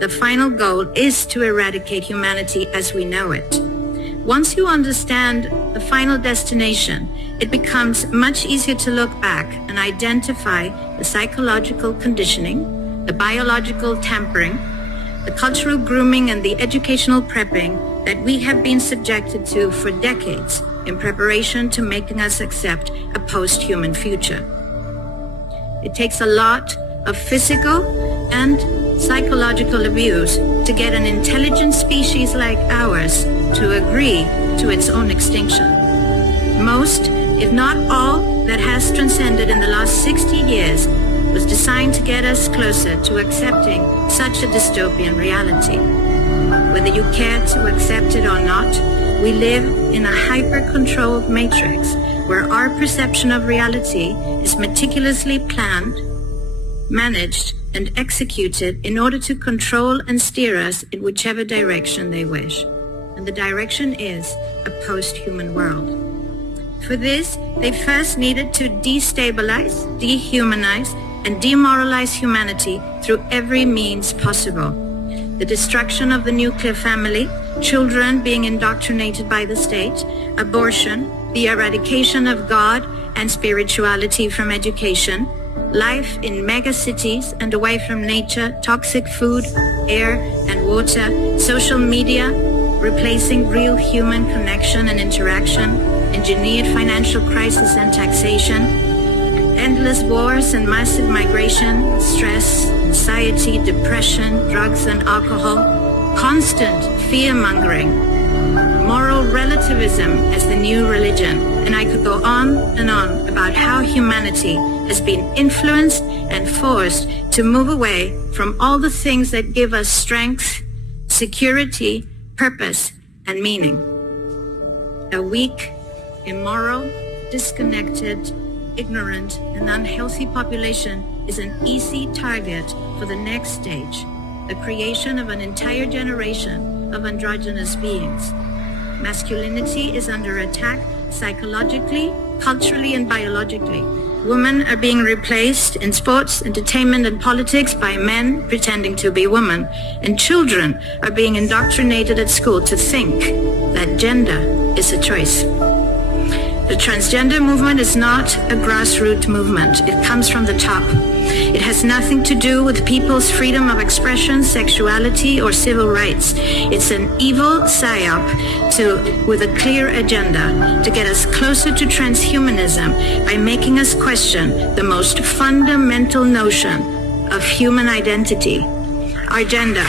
The final goal is to eradicate humanity as we know it. Once you understand the final destination, it becomes much easier to look back and identify the psychological conditioning, the biological tampering, the cultural grooming, and the educational prepping that we have been subjected to for decades in preparation to making us accept a post-human future. It takes a lot of physical and psychological abuse to get an intelligent species like ours to agree to its own extinction. Most, if not all, that has transcended in the last 60 years was designed to get us closer to accepting such a dystopian reality. Whether you care to accept it or not, we live in a hyper-controlled matrix where our perception of reality is meticulously planned, managed, and executed in order to control and steer us in whichever direction they wish. And the direction is a post-human world. For this, they first needed to destabilize, dehumanize, and demoralize humanity through every means possible. The destruction of the nuclear family, children being indoctrinated by the state, abortion, the eradication of God and spirituality from education, life in megacities and away from nature, toxic food, air and water, social media, replacing real human connection and interaction, engineered financial crisis and taxation, endless wars and massive migration, stress, anxiety, depression, drugs and alcohol, constant fear-mongering, moral relativism as the new religion, and I could go on and on about how humanity has been influenced and forced to move away from all the things that give us strength, security, purpose, and meaning. A weak, immoral, disconnected, ignorant, and unhealthy population is an easy target for the next stage, the creation of an entire generation of androgynous beings. Masculinity is under attack psychologically, culturally, and biologically. Women are being replaced in sports, entertainment, and politics by men pretending to be women, and children are being indoctrinated at school to think that gender is a choice. The transgender movement is not a grassroots movement. It comes from the top. It has nothing to do with people's freedom of expression, sexuality, or civil rights. It's an evil psyop with a clear agenda to get us closer to transhumanism by making us question the most fundamental notion of human identity, our gender.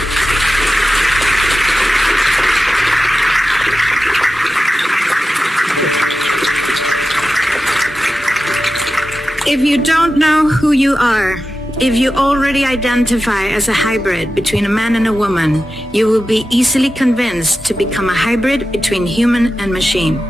If you don't know who you are, if you already identify as a hybrid between a man and a woman, you will be easily convinced to become a hybrid between human and machine.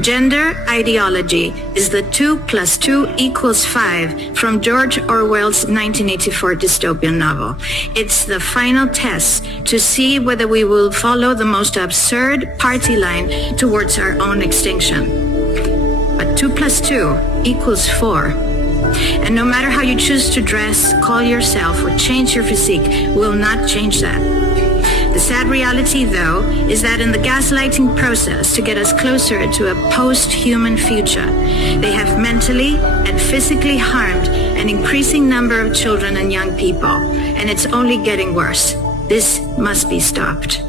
Gender ideology is the 2 + 2 = 5 from George Orwell's 1984 dystopian novel. It's the final test to see whether we will follow the most absurd party line towards our own extinction. But 2 + 2 = 4. And no matter how you choose to dress, call yourself, or change your physique, will not change that. The sad reality, though, is that in the gaslighting process to get us closer to a post-human future, they have mentally and physically harmed an increasing number of children and young people, and it's only getting worse. This must be stopped.